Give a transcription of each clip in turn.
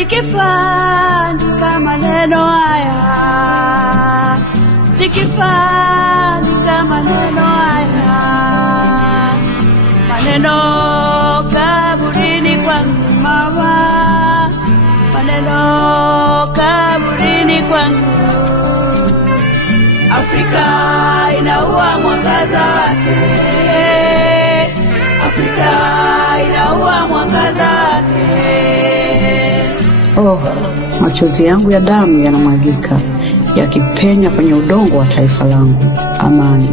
Nikifandika maneno haya, nikifandika maneno haya, maneno kaburini kwangu mama, maneno kaburini kwangu. Afrika inaua mwangaza wake, Afrika inaua mwangaza wake. Machozi yangu ya damu yanamwagika, yakipenya kwenye udongo wa taifa langu. Amani,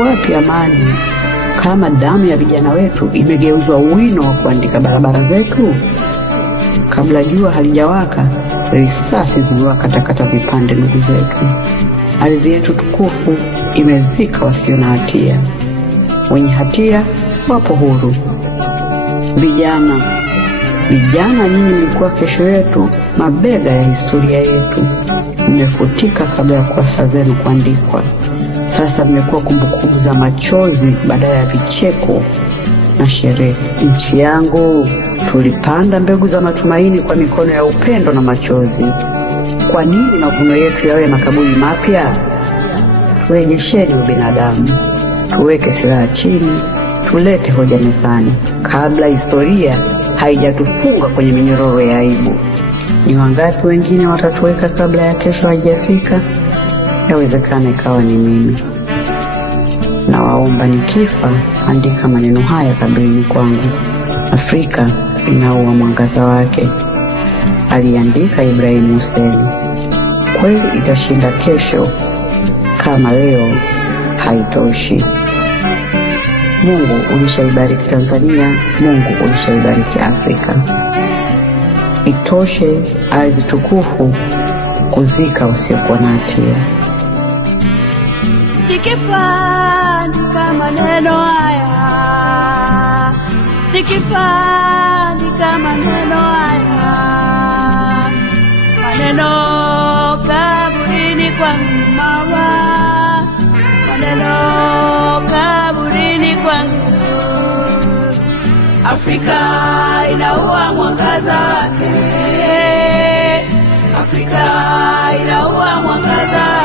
wapi amani kama damu ya vijana wetu imegeuzwa wino wa kuandika barabara zetu? Kabla jua halijawaka, risasi ziliwakatakata vipande ndugu zetu. Ardhi yetu tukufu imezika wasio na hatia, wenye hatia wapo huru. Vijana nyinyi mlikuwa kesho yetu, mabega ya historia yetu. Mmefutika kabla ya kurasa zenu kuandikwa. Sasa mmekuwa kumbukumbu za machozi badala ya vicheko na sherehe. Nchi yangu, tulipanda mbegu za matumaini kwa mikono ya upendo na machozi. Kwa nini mavuno yetu yawe makaburi mapya? Turejesheni ubinadamu, tuweke silaha chini, tulete hoja mezani kabla historia haijatufunga kwenye minyororo ya aibu. Ni wangapi wengine watatuweka kabla ya kesho haijafika? Yawezekana ikawa ni mimi. Na waomba nikifa, andika maneno haya kaburini kwangu. Afrika inaua mwangaza wake, aliandika Ibrahim Hussein. Kweli itashinda kesho, kama leo haitoshi. Mungu ulishaibariki Tanzania, Mungu ulishaibariki Afrika. Itoshe ardhi tukufu kuzika wasiokuwa na hatia. Nikifandika maneno haya, nikifandika maneno haya, maneno kaburini kwangu mama, maneno kaburini kwangu. Afrika inaua mwangaza wake, Afrika inaua mwangaza